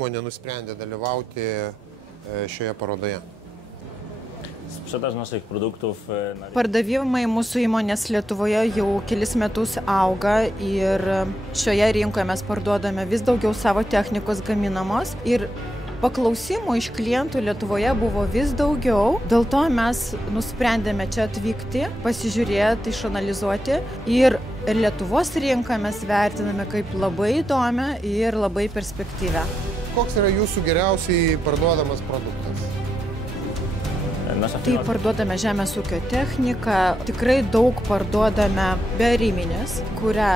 įmonė nusprendė dalyvauti šioje parodoje? Sprzedaż naszych produktów. Pardavimai mūsų įmonės Lietuvoje jau kelis metus auga ir šioje rinkoje mes parduodame vis daugiau savo technikos gaminamos ir paklausimų iš klientų Lietuvoje buvo vis daugiau, dėl to mes nusprendėme čia atvykti, pasižiūrėti, išanalizuoti ir Lietuvos rinką mes vertiname kaip labai įdomią ir labai perspektyvę. Koks yra jūsų geriausiai parduodamas produktas? Tai parduodame žemės ūkio techniką, tikrai daug parduodame be ariminės, kurią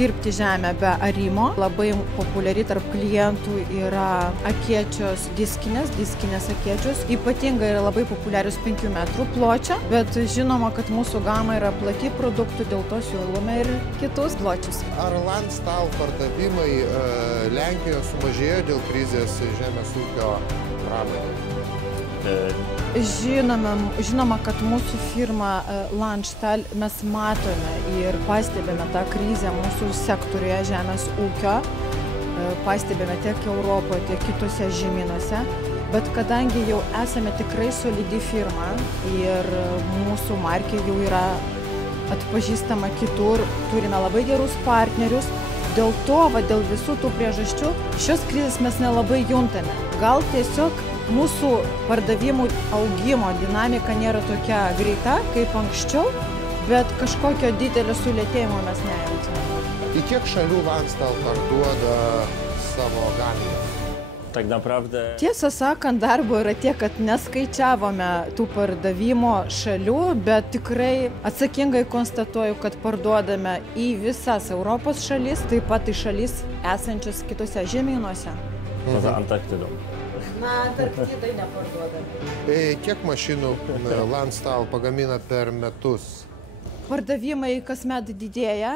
dirbti žemę be arimo. Labai populiari tarp klientų yra akėčios diskinės akėčios. Ypatingai yra labai populiarius 5 metrų pločio, bet žinoma, kad mūsų gama yra plati produktų, dėl to siūlome ir kitus pločius. Ar Landstal pardavimai Lenkijoje sumažėjo dėl krizės žemės ūkio pramonėje? Žinoma, kad mūsų firma Landstal mes matome ir pastebime tą krizę mūsų sektoriuje žemės ūkio, pastebime tiek Europoje, tiek kitose žemynuose, bet kadangi jau esame tikrai solidi firma ir mūsų markė jau yra atpažįstama kitur, turime labai gerus partnerius, dėl to, dėl visų tų priežasčių, šios krizės mes nelabai juntame. Gal tiesiog mūsų pardavimų augimo dinamika nėra tokia greita kaip anksčiau, bet kažkokio didelio sulėtėjimo mes nejautėme. Į kiek šalių Landstal parduoda savo gaminius? Tak naprawdę. Tiesą sakant, darbo yra tiek, kad neskaičiavome tų pardavimo šalių, bet tikrai atsakingai konstatuoju, kad parduodame į visas Europos šalis, taip pat į šalis esančias kitose žemynuose. Poza Antarktydą. Na, Antarktidai neparduodame. Kiek mašinų Landstal pagamina per metus? Pardavimai kasmet didėja,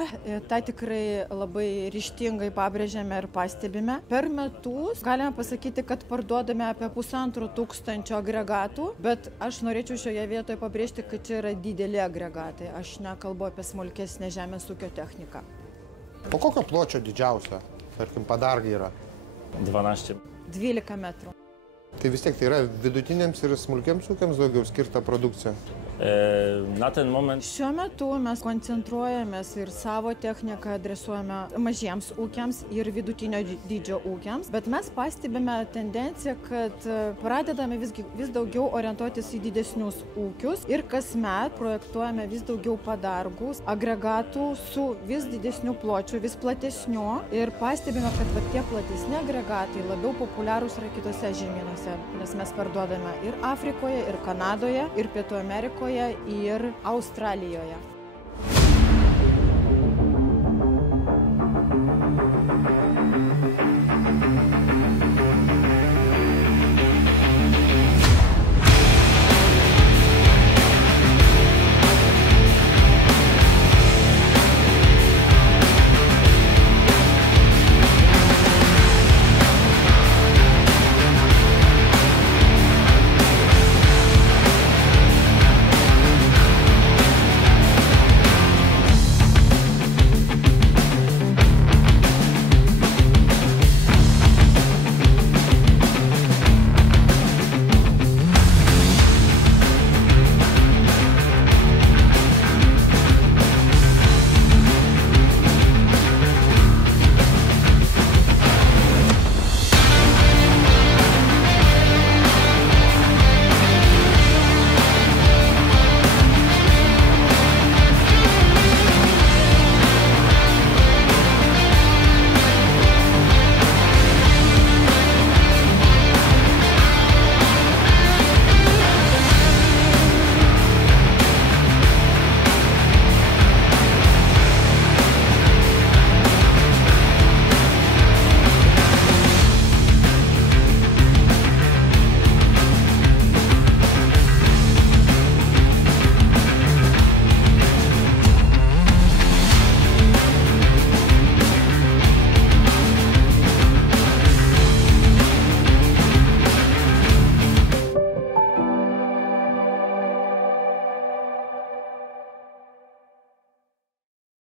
tą tikrai labai ryžtingai pabrėžiame ir pastebime. Per metus galime pasakyti, kad parduodame apie 1500 agregatų, bet aš norėčiau šioje vietoje pabrėžti, kad čia yra dideli agregatai. Aš nekalbu apie smulkesnę žemės ūkio techniką. Po kokio pločio didžiausia, tarkim, padargai yra? 12 metrų. Tai vis tiek tai yra vidutiniams ir smulkiams ūkiams daugiau skirta produkcija? Na ten moment. Šiuo metu mes koncentruojamės ir savo techniką adresuojame mažiems ūkiams ir vidutinio dydžio ūkiams, bet mes pastebime tendenciją, kad pradedame vis daugiau orientuotis į didesnius ūkius ir kasmet projektuojame vis daugiau padargus, agregatų su vis didesniu pločiu, vis platesniu ir pastebime, kad tie platesni agregatai labiau populiarūs yra kitose žemynuose, nes mes parduodame ir Afrikoje, ir Kanadoje, ir Pietų Amerikoje, ir Australijoje.